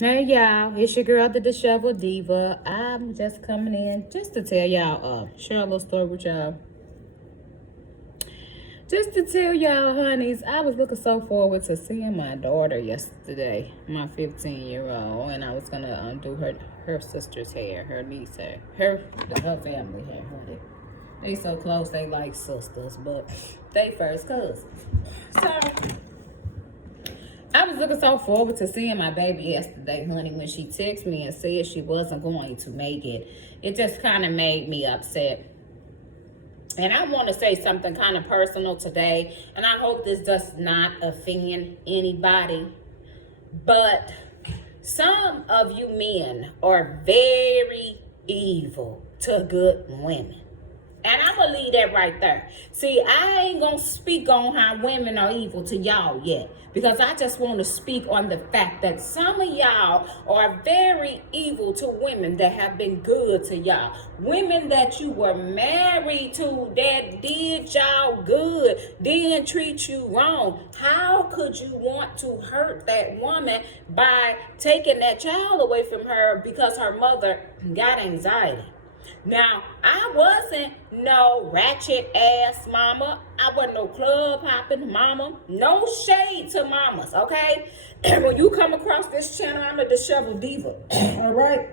Hey y'all, it's your girl, the Disheveled Diva. I'm just coming in just to tell y'all, share a little story with y'all. Just to tell y'all, honeys, I was looking so forward to seeing my daughter yesterday, my 15-year-old, and I was gonna do her sister's hair, her niece hair, her family hair, honey. They so close, they like sisters, but they first cousins. So I was looking so forward to seeing my baby yesterday, honey. When she texted me and said she wasn't going to make it, it just kind of made me upset. And I want to say something kind of personal today, and I hope this does not offend anybody. But some of you men are very evil to good women. And I'm going to leave that right there. See, I ain't going to speak on how women are evil to y'all yet. Because I just want to speak on the fact that some of y'all are very evil to women that have been good to y'all. Women that you were married to that did y'all good, didn't treat you wrong. How could you want to hurt that woman by taking that child away from her because her mother got anxiety? Now, I wasn't no ratchet ass mama. I wasn't no club hopping mama. No shade to mamas, okay? When you come across this channel, I'm a disheveled diva, all right?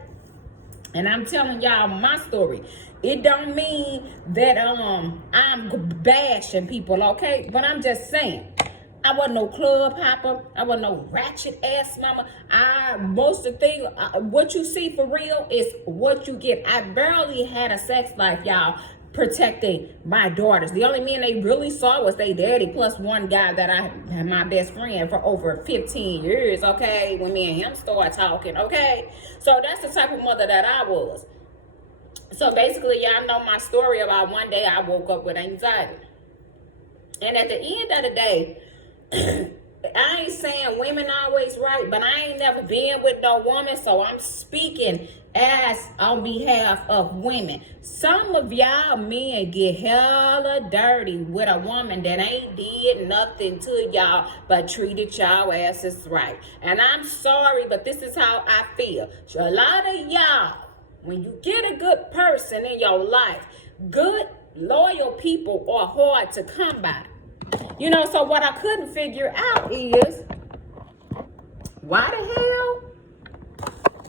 And I'm telling y'all my story. It don't mean that I'm bashing people, okay? But I'm just saying. I wasn't no club hopper. I wasn't no ratchet ass mama. Most of the thing, what you see for real is what you get. I barely had a sex life, y'all, protecting my daughters. The only men they really saw was they daddy plus one guy that I had my best friend for over 15 years, okay? When me and him started talking, okay? So that's the type of mother that I was. So basically, y'all know my story about one day I woke up with anxiety. And at the end of the day, I ain't saying women always right, but I ain't never been with no woman, so I'm speaking as on behalf of women. Some of y'all men get hella dirty with a woman that ain't did nothing to y'all but treated y'all asses right. And I'm sorry, but this is how I feel. A lot of y'all, when you get a good person in your life, good, loyal people are hard to come by. You know, so what I couldn't figure out is, why the hell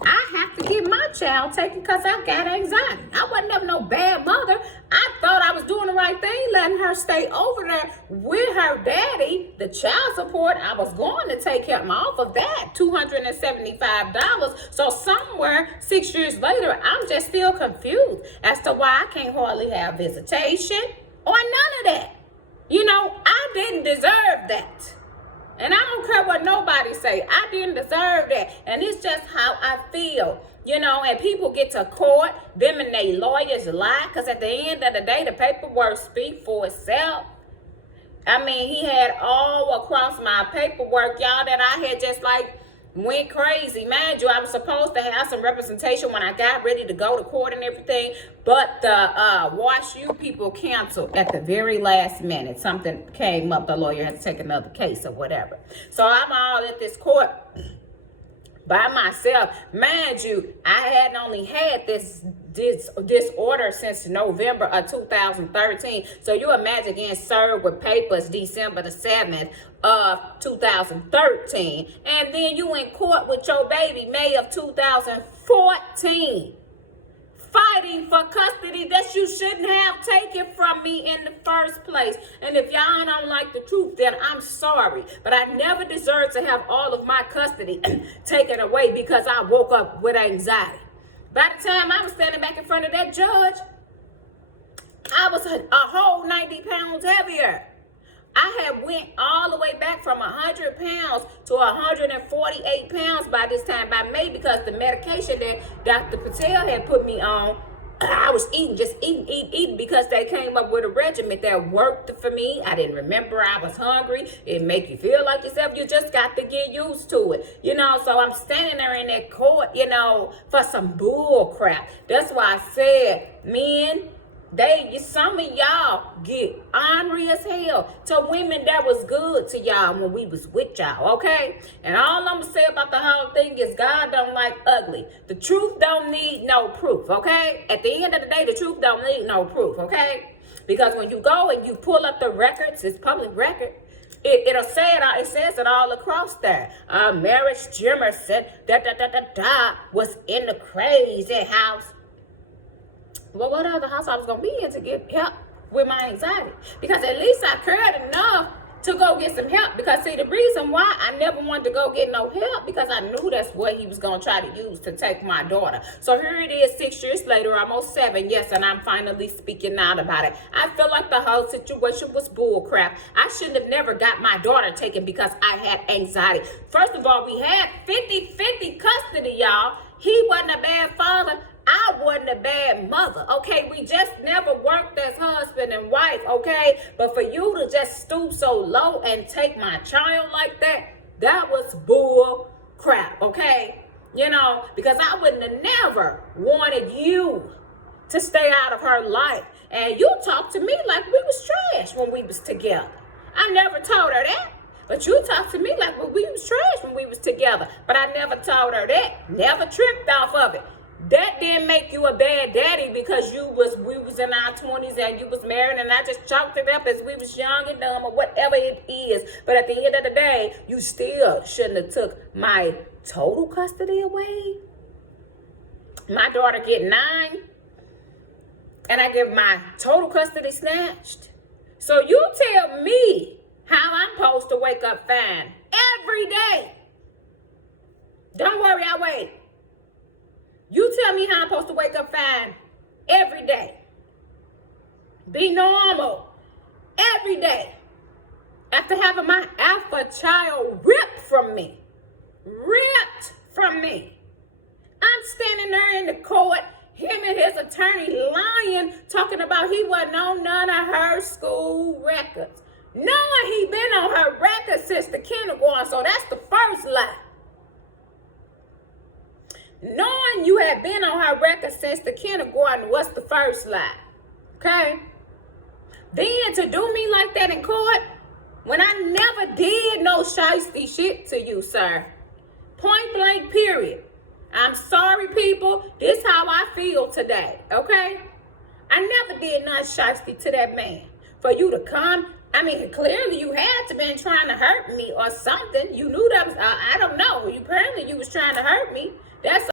I have to get my child taken because I got anxiety? I wasn't never no bad mother. I thought I was doing the right thing, letting her stay over there with her daddy. The child support, I was going to take him off of that, $275. So somewhere 6 years later, I'm just still confused as to why I can't hardly have visitation or none of that. You know, I didn't deserve that. And I don't care what nobody say. I didn't deserve that. And it's just how I feel. You know, and people get to court, them and they lawyers lie. Because at the end of the day, the paperwork speak for itself. I mean, he had all across my paperwork, y'all, that I had just like went crazy. Mind you, I was supposed to have some representation when I got ready to go to court and everything, but the Wash U people canceled at the very last minute. Something came up, the lawyer had to take another case or whatever. So I'm all at this court by myself. Mind you, I hadn't only had this order since November of 2013. So you imagine getting served with papers December the 7th of 2013. And then you in court with your baby May of 2014. Fighting for custody that you shouldn't have taken from me in the first place. And if y'all don't like the truth, then I'm sorry. But I never deserved to have all of my custody taken away because I woke up with anxiety. By the time I was standing back in front of that judge, I was a whole 90 pounds heavier. I had went all the way back from 100 pounds to 148 pounds by this time by May because the medication that Dr. Patel had put me on, I was eating because they came up with a regimen that worked for me. I didn't remember I was hungry. It make you feel like yourself. You just got to get used to it. You know, so I'm standing there in that court, you know, for some bull crap. That's why I said, men, Some of y'all get ornery as hell to women that was good to y'all when we was with y'all, okay? And all I'm gonna say about the whole thing is God don't like ugly. The truth don't need no proof, okay? At the end of the day, the truth don't need no proof, okay? Because when you go and you pull up the records, it's public record. It says it all across there. Marriage Jimmer said was in the crazy house. Well, what other house I was going to be in to get help with my anxiety? Because at least I cared enough to go get some help. Because, see, the reason why I never wanted to go get no help, because I knew that's what he was going to try to use to take my daughter. So here it is 6 years later, almost 7, yes, and I'm finally speaking out about it. I feel like the whole situation was bull crap. I shouldn't have never got my daughter taken because I had anxiety. First of all, we had 50-50 custody, y'all. He wasn't a bad father. I wasn't a bad mother, okay? We just never worked as husband and wife, okay? But for you to just stoop so low and take my child like that, that was bull crap, okay? You know, because I wouldn't have never wanted you to stay out of her life. And you talked to me like we was trash when we was together. I never told her that. But you talked to me like we was trash when we was together. But I never told her that. Never tripped off of it. That didn't make you a bad daddy because we was in our 20s and you was married, and I just chalked it up as we was young and dumb or whatever it is. But at the end of the day, you still shouldn't have took my total custody away. My daughter get 9, and I give my total custody snatched. So you tell me how I'm supposed to wake up fine every day. Don't worry, I'll wait. You tell me how I'm supposed to wake up fine every day. Be normal every day. After having my alpha child ripped from me. Ripped from me. I'm standing there in the court, him and his attorney lying, talking about he wasn't on none of her school records. Knowing he been on her records since the kindergarten, so that's the first lie. Knowing you had been on her record since the kindergarten was the first lie. Okay? Then to do me like that in court, when I never did no shiesty shit to you, sir. Point blank, period. I'm sorry, people. This how I feel today. Okay? I never did nothing shiesty to that man. For you to come, I mean, clearly you had to been trying to hurt me or something. You knew that was, I don't know. Apparently you was trying to hurt me. That's